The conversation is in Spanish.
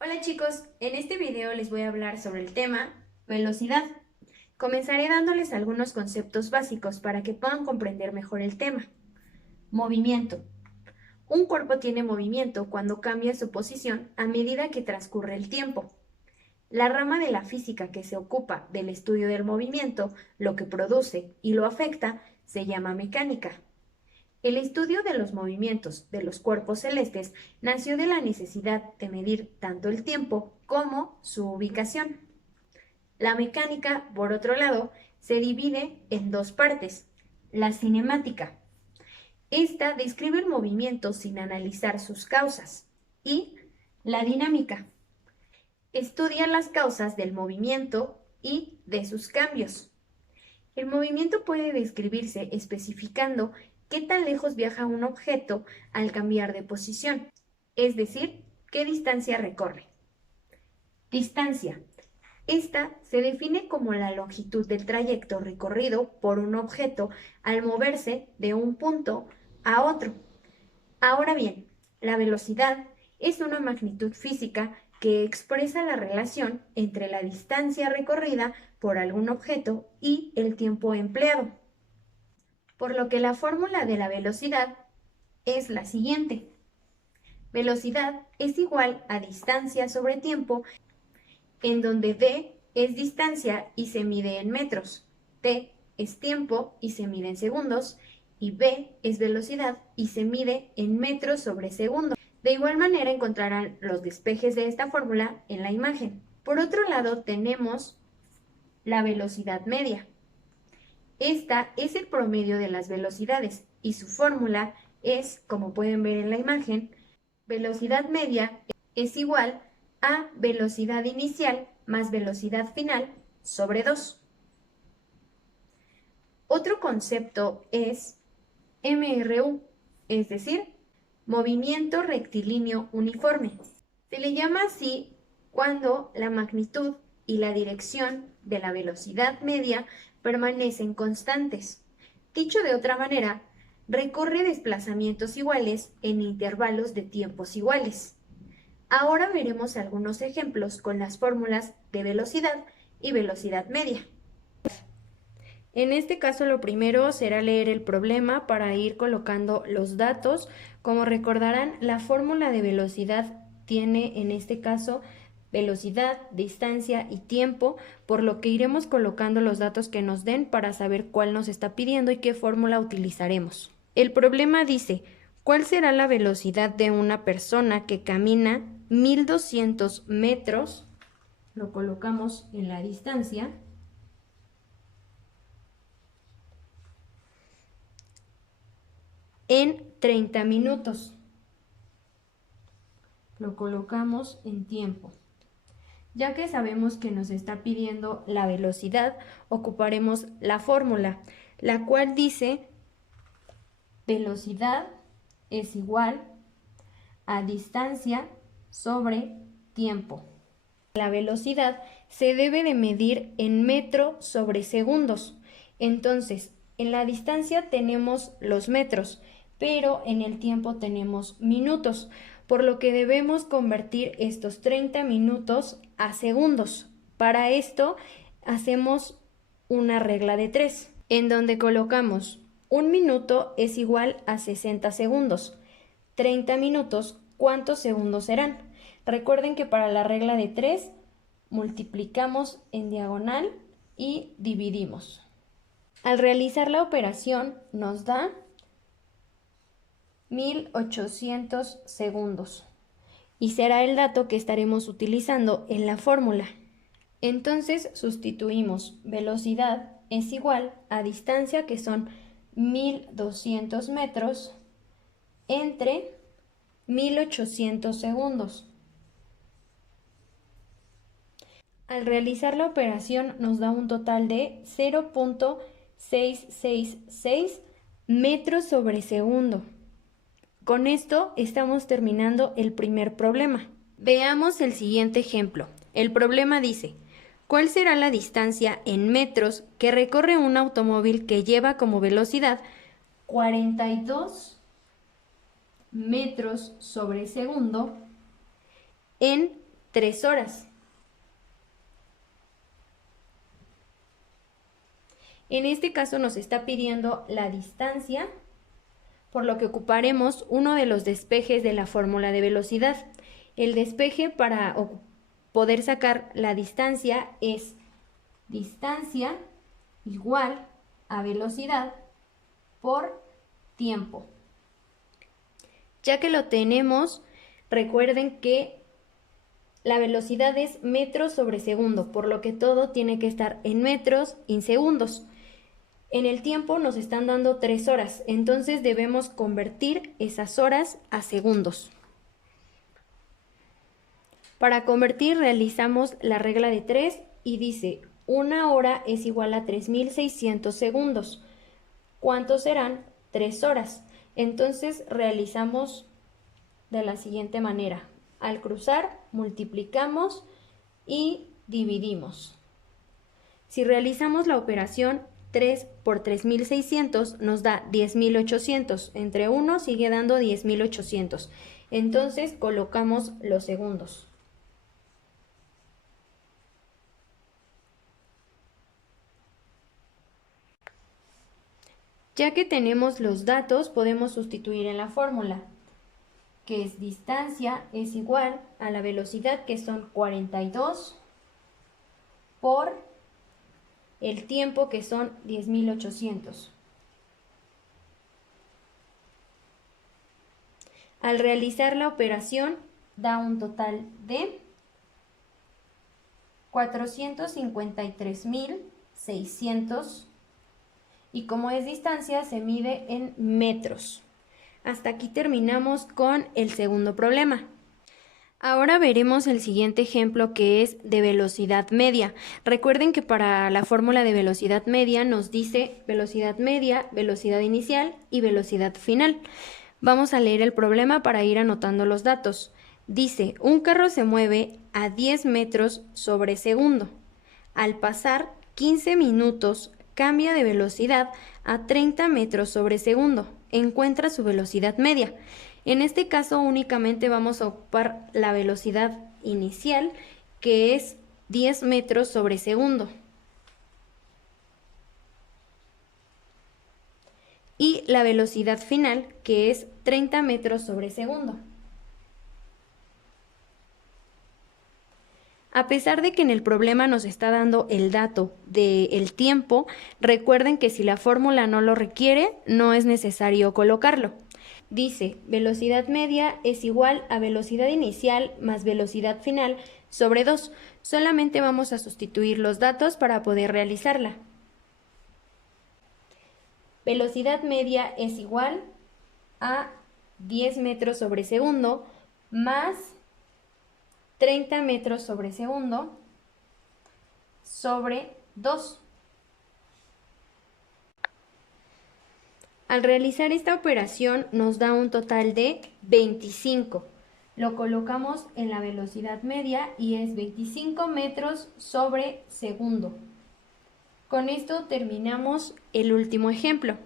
Hola chicos, en este video les voy a hablar sobre el tema velocidad. Comenzaré dándoles algunos conceptos básicos para que puedan comprender mejor el tema. Movimiento. Un cuerpo tiene movimiento cuando cambia su posición a medida que transcurre el tiempo. La rama de la física que se ocupa del estudio del movimiento, lo que produce y lo afecta, se llama mecánica. El estudio de los movimientos de los cuerpos celestes nació de la necesidad de medir tanto el tiempo como su ubicación. La mecánica, por otro lado, se divide en dos partes. La cinemática. Esta describe el movimiento sin analizar sus causas. Y la dinámica. Estudia las causas del movimiento y de sus cambios. El movimiento puede describirse especificando qué tan lejos viaja un objeto al cambiar de posición, es decir, qué distancia recorre. Distancia. Esta se define como la longitud del trayecto recorrido por un objeto al moverse de un punto a otro. Ahora bien, la velocidad es una magnitud física que expresa la relación entre la distancia recorrida por algún objeto y el tiempo empleado. Por lo que la fórmula de la velocidad es la siguiente. Velocidad es igual a distancia sobre tiempo, en donde d es distancia y se mide en metros, t es tiempo y se mide en segundos, y v es velocidad y se mide en metros sobre segundo. De igual manera encontrarán los despejes de esta fórmula en la imagen. Por otro lado tenemos la velocidad media. Esta es el promedio de las velocidades y su fórmula es, como pueden ver en la imagen, velocidad media es igual a velocidad inicial más velocidad final sobre 2. Otro concepto es MRU, es decir, movimiento rectilíneo uniforme. Se le llama así cuando la magnitud y la dirección de la velocidad media permanecen constantes. Dicho de otra manera, recorre desplazamientos iguales en intervalos de tiempos iguales. Ahora veremos algunos ejemplos con las fórmulas de velocidad y velocidad media. En este caso lo primero será leer el problema para ir colocando los datos. Como recordarán, la fórmula de velocidad tiene en este caso velocidad, distancia y tiempo, por lo que iremos colocando los datos que nos den para saber cuál nos está pidiendo y qué fórmula utilizaremos. El problema dice, ¿cuál será la velocidad de una persona que camina 1200 metros? Lo colocamos en la distancia. En 30 minutos. Lo colocamos en tiempo. Ya que sabemos que nos está pidiendo la velocidad, ocuparemos la fórmula, la cual dice velocidad es igual a distancia sobre tiempo. La velocidad se debe de medir en metro sobre segundos. Entonces, en la distancia tenemos los metros, pero en el tiempo tenemos minutos, por lo que debemos convertir estos 30 minutos a segundos. Para esto hacemos una regla de 3, en donde colocamos un minuto es igual a 60 segundos. 30 minutos, ¿cuántos segundos serán? Recuerden que para la regla de 3 multiplicamos en diagonal y dividimos. Al realizar la operación nos da 1800 segundos y será el dato que estaremos utilizando en la fórmula. Entonces sustituimos velocidad es igual a distancia, que son 1200 metros, entre 1800 segundos. Al realizar la operación nos da un total de 0.666 metros sobre segundo. Con esto estamos terminando el primer problema. Veamos el siguiente ejemplo. El problema dice, ¿cuál será la distancia en metros que recorre un automóvil que lleva como velocidad 42 metros sobre segundo en 3 horas. En este caso nos está pidiendo la distancia, por lo que ocuparemos uno de los despejes de la fórmula de velocidad. El despeje para poder sacar la distancia es distancia igual a velocidad por tiempo. Ya que lo tenemos, recuerden que la velocidad es metros sobre segundo, por lo que todo tiene que estar en metros y en segundos. En el tiempo nos están dando 3 horas, entonces debemos convertir esas horas a segundos. Para convertir realizamos la regla de 3 y dice 1 hora es igual a 3600 segundos. ¿Cuántos serán 3 horas? Entonces realizamos de la siguiente manera. Al cruzar multiplicamos y dividimos. Si realizamos la operación 3 por 3600 nos da 10.800. Entre 1 sigue dando 10.800. Entonces colocamos los segundos. Ya que tenemos los datos, podemos sustituir en la fórmula, que es distancia es igual a la velocidad, que son 42, por el tiempo, que son 10.800. Al realizar la operación da un total de 453.600 y como es distancia se mide en metros. Hasta aquí terminamos con el segundo problema. Ahora veremos el siguiente ejemplo, que es de velocidad media. Recuerden que para la fórmula de velocidad media nos dice velocidad media, velocidad inicial y velocidad final. Vamos a leer el problema para ir anotando los datos. Dice, un carro se mueve a 10 metros sobre segundo. Al pasar 15 minutos cambia de velocidad a 30 metros sobre segundo. Encuentra su velocidad media. En este caso únicamente vamos a ocupar la velocidad inicial, que es 10 metros sobre segundo. Y la velocidad final, que es 30 metros sobre segundo. A pesar de que en el problema nos está dando el dato del tiempo, recuerden que si la fórmula no lo requiere, no es necesario colocarlo. Dice, velocidad media es igual a velocidad inicial más velocidad final sobre 2. Solamente vamos a sustituir los datos para poder realizarla. Velocidad media es igual a 10 metros sobre segundo más 30 metros sobre segundo sobre 2. Al realizar esta operación nos da un total de 25. Lo colocamos en la velocidad media y es 25 metros sobre segundo. Con esto terminamos el último ejemplo.